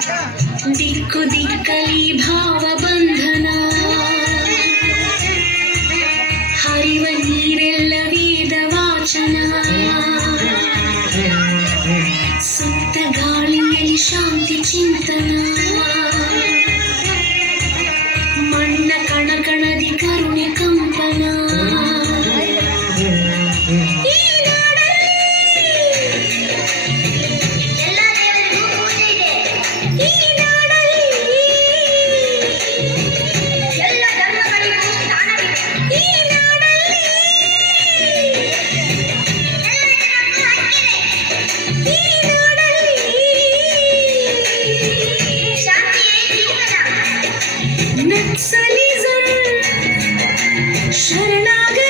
दिक्कु दिक्कली भाव बन्धना हरिवल्लेद वाचना सुप्त गालि शान्ति ನಕ್ಸಲೀಸರ್ ಶರಣಾಗ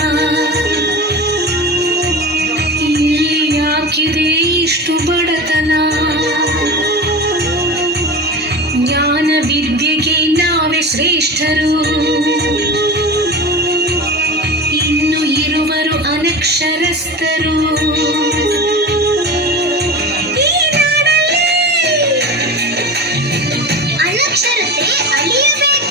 അക്ഷരത്തെ അറിയുമേ